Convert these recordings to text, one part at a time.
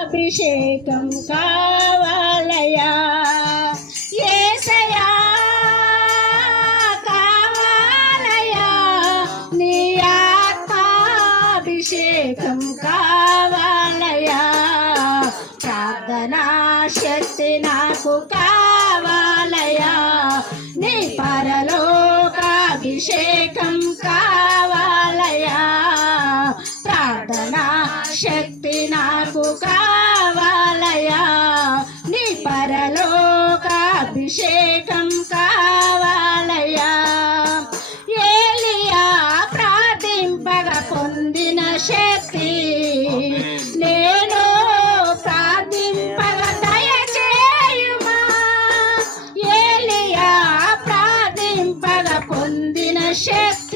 అభిషేకం కావాలయా ఏసయా కావాలయా నీ ఆత్మాభిషేకం కావాలయా ప్రార్థనా శక్తి నాకు కావాలయా నీ పరలోకాభిషేకం కావాలయా ప్రార్థనా శక్తి పరలోకాభిషేకం కావాలయ్యా. ఏలియా ప్రార్థింపగా పొందిన శక్తి. నేను ప్రార్థింపగా దయచేయుమా. ఏలియా ప్రార్థింపగా పొందిన శక్తి.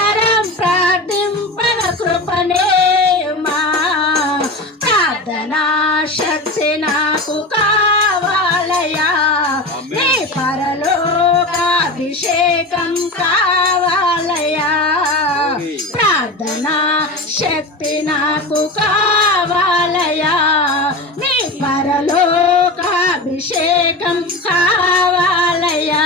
నిరంతరం ప్రార్థింపగా కృపనేయుమా ప్రార్థనా శక్తి నాకు కావాలయా నీ పరలోకాభిషేకం కావాలయా ప్రార్థనా శక్తి నాకు కావాలయా నీ పరలోకాభిషేకం కావాలయా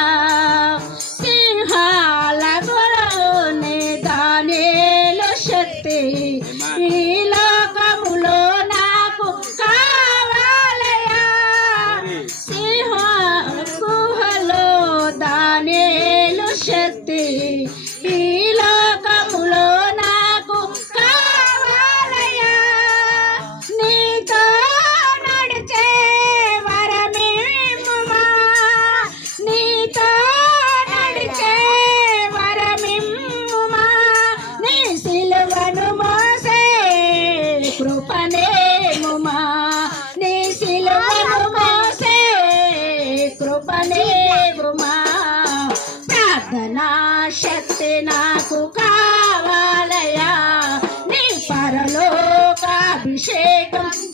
కృపనేముమా ప్రార్థనా శక్తి నాకు కావాలయా నీ పరలోకాభిషేకం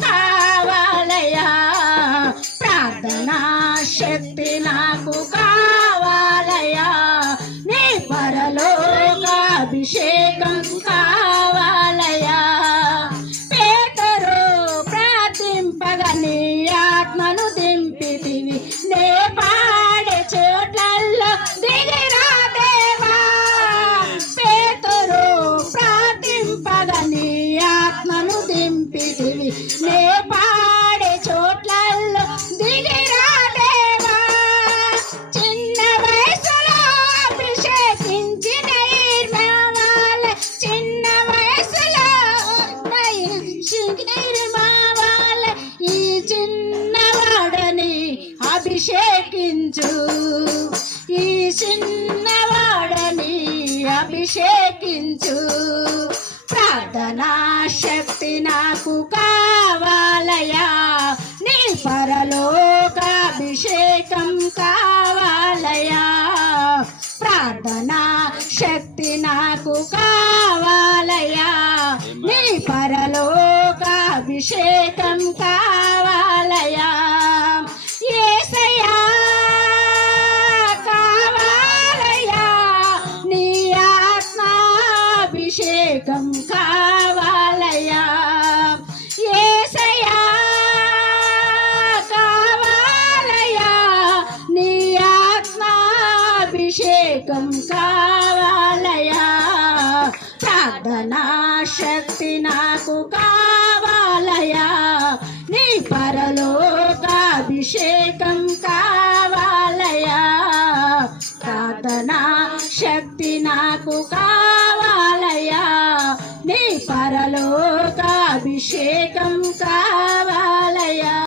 కావాలయా ప్రార్థనా శక్తి నాకు అభిషేకించు. ఈ చిన్నవాడని అభిషేకించు. ప్రార్థనా శక్తి నాకు కావాలయా నీ పరలోకాభిషేకం కావాలయా ప్రార్థనా శక్తి నాకు కావాలయా నీ పరలోకాభిషేకం కా కావాలయా ఏసయ్యా కావాలయా నీ ఆత్మాభిషేకం కావాలయా ప్రార్థనా శక్తి నాకు కావాలయా నీ పరలోకాభిషేకం కావాలయా ప్రార్థనా శక్తి నాకు కావాలయా పరలోకాభిషేకం కావాలి.